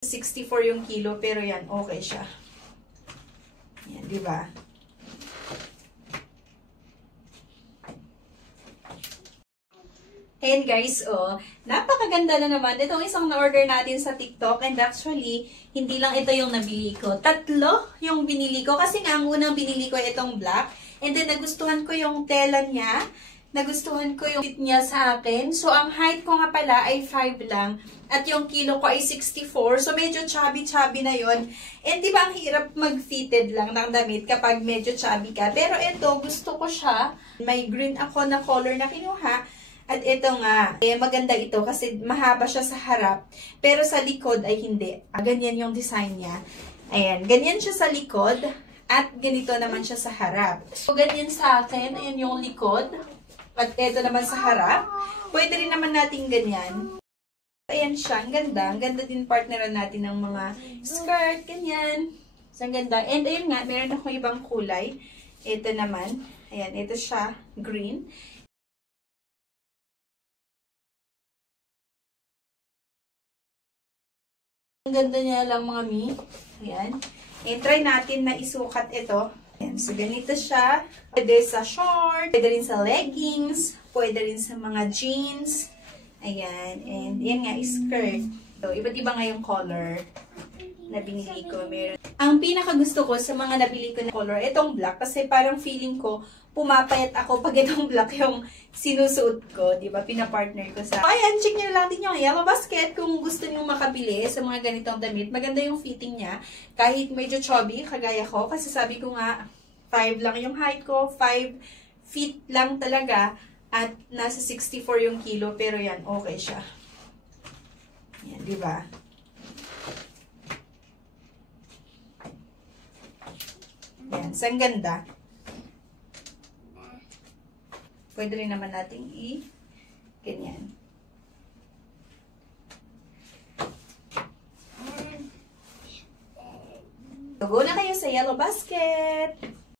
64 yung kilo, pero yan, okay siya. Yan, di ba? Ayan guys, oh, napakaganda na naman. Itong isang na-order natin sa TikTok, and actually, hindi lang ito yung nabili ko. 3 yung binili ko, kasi nga ang unang binili ko itong black, and then nagustuhan ko yung tela niya, nagustuhan ko yung fit niya sa akin. So, ang height ko nga pala ay 5 lang, at yung kilo ko ay 64, so medyo chubby-chubby na yon. And di ba ang hirap mag-fitted lang ng damit kapag medyo chubby ka? Pero ito, gusto ko siya. May green ako na color na kinuha. At ito nga, maganda ito kasi mahaba siya sa harap, pero sa likod ay hindi. Ganyan yung design niya. Ayan, ganyan siya sa likod, at ganito naman siya sa harap. So, ganyan sa akin, ayan yung likod, at ito naman sa harap. Pwede rin naman natin ganyan. Ayan siya, ang ganda. Ang ganda din partneran natin ng mga skirt, ganyan. So, ang ganda. And ayun nga, meron akong ibang kulay. Ito naman, ayan, ito siya, green. Ang ganda niya lang mga mi. Ayan. And try natin na isukat ito. Ayan. So, ganito siya. Pwede sa short, pwede rin sa leggings, pwede rin sa mga jeans. Ayan. And yan nga, skirt. So, iba't iba nga yung color na binili ko. Meron. Ang pinakagusto ko sa mga nabili ko na color, itong black. Kasi parang feeling ko, pumapayat ako pag itong black yung sinusuot ko, di ba? Pinapartner ko sa... Ayan, check nyo lang din yung Yellow Basket kung gusto nyo makabili sa mga ganitong damit. Maganda yung fitting niya. Kahit medyo chubby, kagaya ko. Kasi sabi ko nga, 5 lang yung height ko. 5 feet lang talaga. At nasa 64 yung kilo. Pero yan, okay siya. Yan, di ba? Yan, sang ganda. Pwede rin naman nating ganyan. So, go na kayo sa Yellow Basket.